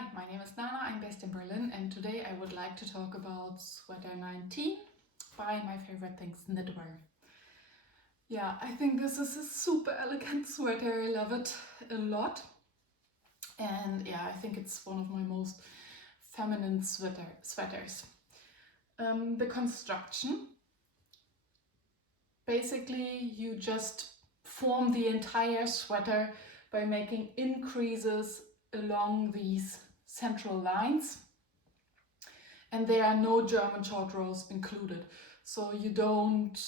Hi, my name is Nana, I'm based in Berlin, and today I would like to talk about sweater 19 by My Favorite Things Knitwear. Yeah, I think this is a super elegant sweater, I love it a lot. And yeah, I think it's one of my most feminine sweaters. The construction, basically you just form the entire sweater by making increases along these central lines, and there are no German short rows included, so you don't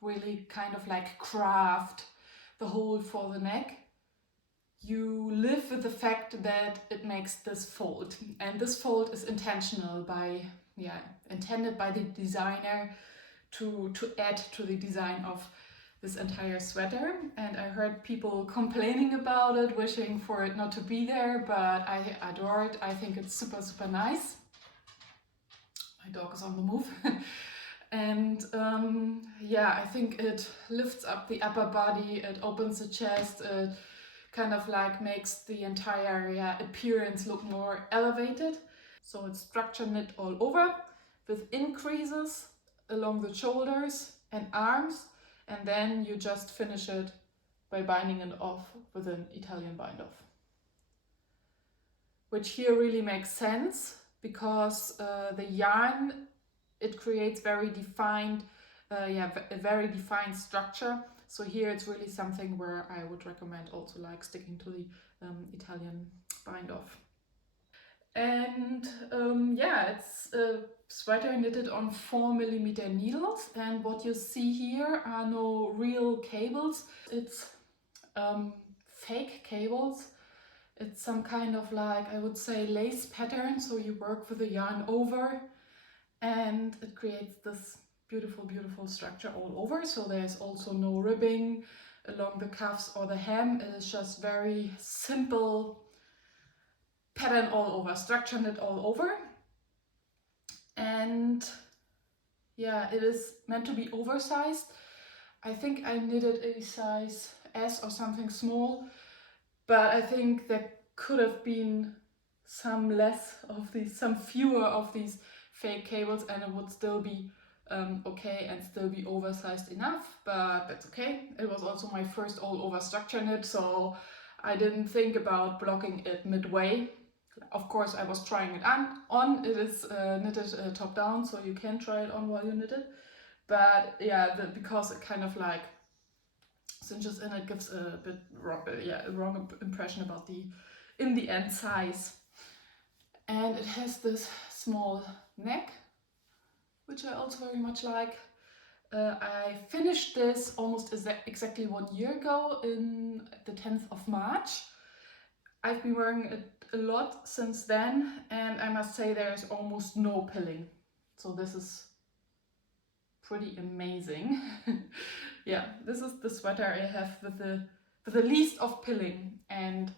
really kind of like craft the hole for the neck. You live with the fact that it makes this fold, and this fold is intentional intended by the designer to add to the design of this entire sweater. And I heard people complaining about it, wishing for it not to be there, but I adore it. I think it's super nice. My dog is on the move. And yeah, I think it lifts up the upper body, it opens the chest, it kind of like makes the entire appearance look more elevated. So it's structure knit all over with increases along the shoulders and arms, and then you just finish it by binding it off with an Italian bind off, which here really makes sense because the yarn, it creates very defined a very defined structure. So here it's really something where I would recommend also like sticking to the Italian bind off. And yeah, it's a sweater knitted on 4mm needles, and what you see here are no real cables. It's fake cables. It's some kind of like, I would say, lace pattern, so you work with the yarn over and it creates this beautiful structure all over. So there's also no ribbing along the cuffs or the hem. It is just very simple pattern all over, structure knit all over. And yeah, it is meant to be oversized. I think I knitted a size S or something small, but I think there could have been some fewer of these fake cables, and it would still be okay and still be oversized enough, but that's okay. It was also my first all over structure knit, so I didn't think about blocking it midway. Of course, I was trying it on. It is knitted top down, so you can try it on while you knit it. But yeah, because it kind of like cinches in, it gives a bit wrong impression about the in the end size. And it has this small neck, which I also very much like. I finished this almost exactly 1 year ago in the 10th of March. I've been wearing it a lot since then, and I must say there is almost no pilling. So this is pretty amazing. Yeah, this is the sweater I have with the least of pilling, and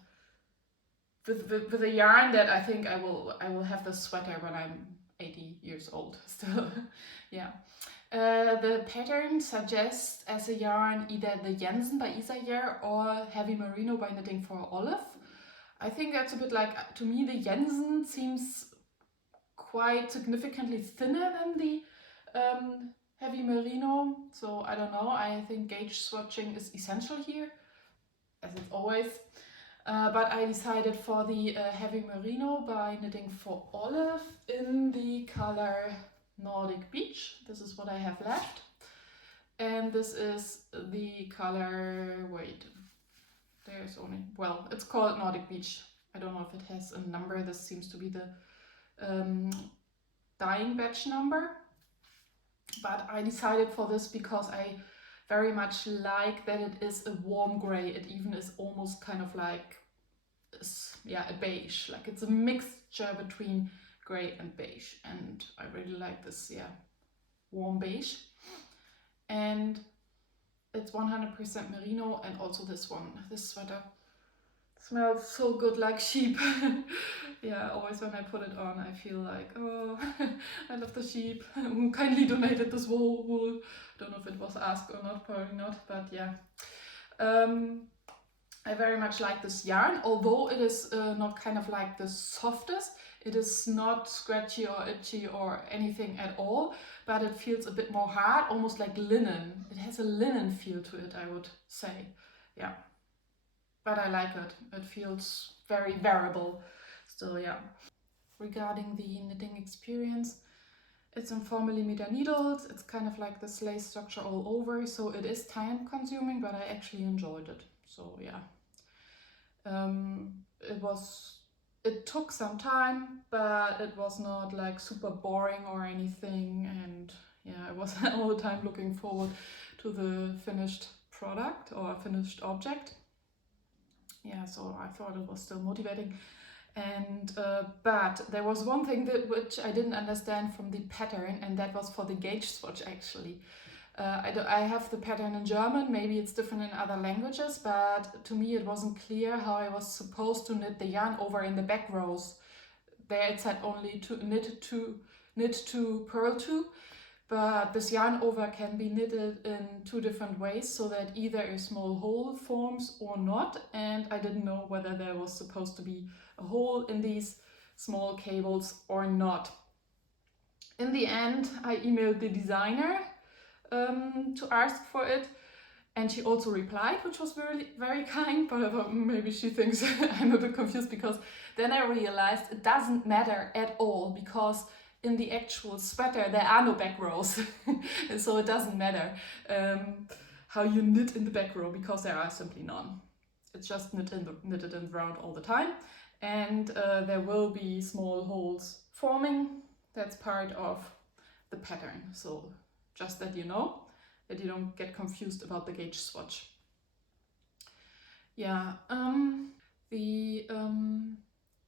with a yarn that I think I will have this sweater when I'm 80 years old still. Yeah. The pattern suggests as a yarn either the Jensen by Isager or Heavy Merino by Knitting for Olive. I think that's a bit like, to me the Jensen seems quite significantly thinner than the Heavy Merino, so I don't know. I think gauge swatching is essential here, as it's always. But I decided for the Heavy Merino by Knitting for Olive in the color Nordic Beach. This is what I have left. And this is the color, there's only, it's called Nordic Beach. I don't know if it has a number. This seems to be the dyeing batch number. But I decided for this because I very much like that it is a warm gray. It even is almost kind of like a beige, like it's a mixture between gray and beige, and I really like this warm beige. And it's 100% merino, and also this sweater smells so good, like sheep. Yeah, always when I put it on I feel like, oh, I love the sheep who kindly donated this wool. Don't know if it was asked or not, probably not, but yeah. I very much like this yarn, although it is not kind of like the softest. It is not scratchy or itchy or anything at all, but it feels a bit more hard, almost like linen. It has a linen feel to it, I would say. Yeah, but I like it. It feels very wearable still, yeah. Regarding the knitting experience, it's in 4mm needles. It's kind of like this lace structure all over, so it is time consuming, but I actually enjoyed it. So yeah. It took some time, but it was not like super boring or anything, and yeah, I was all the time looking forward to the finished product or finished object. Yeah, so I thought it was still motivating. And but there was one thing which I didn't understand from the pattern, and that was for the gauge swatch actually. I have the pattern in German, maybe it's different in other languages, but to me it wasn't clear how I was supposed to knit the yarn over in the back rows. There it said only to knit to, purl to, but this yarn over can be knitted in 2 different ways, so that either a small hole forms or not, and I didn't know whether there was supposed to be a hole in these small cables or not. In the end, I emailed the designer to ask for it, and she also replied, which was very, very kind, but I thought maybe she thinks I'm a bit confused, because then I realized it doesn't matter at all, because in the actual sweater there are no back rows. So it doesn't matter how you knit in the back row, because there are simply none. It's just knitted in round all the time, and there will be small holes forming. That's part of the pattern, so just that you know, that you don't get confused about the gauge swatch. Yeah, the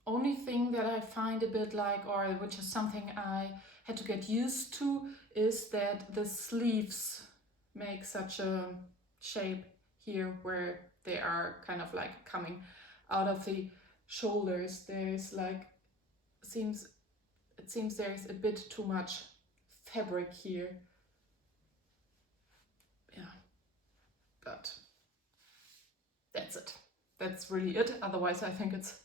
only thing that I find a bit like, or which is something I had to get used to, is that the sleeves make such a shape here where they are kind of like coming out of the shoulders. There's like, it seems there's a bit too much fabric here. Yeah, but that's it. That's really it. Otherwise, I think it's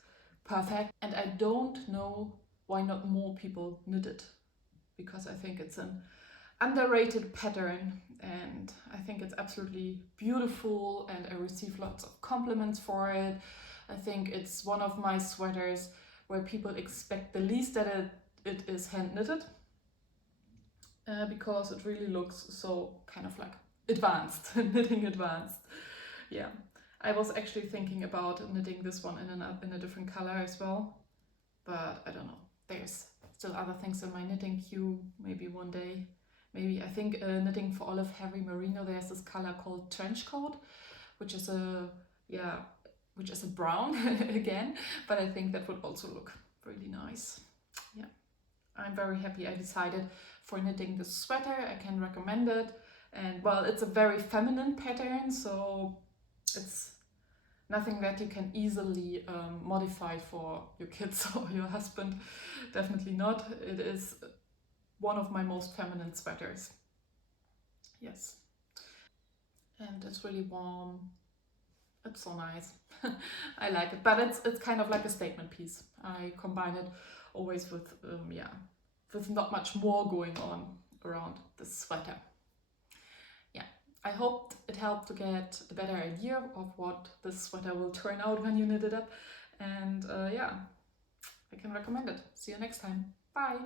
perfect. And I don't know why not more people knit it, because I think it's an underrated pattern, and I think it's absolutely beautiful, and I receive lots of compliments for it. I think it's one of my sweaters where people expect the least that it is hand knitted, because it really looks so kind of like advanced, knitting advanced. Yeah, I was actually thinking about knitting this one in a different color as well, but I don't know. There's still other things in my knitting queue. Maybe one day. Maybe I think knitting for olive heavy merino. There's this color called trench coat, which is a brown again. But I think that would also look really nice. Yeah, I'm very happy I decided for knitting this sweater. I can recommend it, and well, it's a very feminine pattern, so it's nothing that you can easily modify for your kids or your husband. Definitely not. It is one of my most feminine sweaters. Yes. And it's really warm. It's so nice. I like it. But it's kind of like a statement piece. I combine it always with, with not much more going on around the sweater. I hope it helped to get a better idea of what this sweater will turn out when you knit it up. And I can recommend it. See you next time. Bye!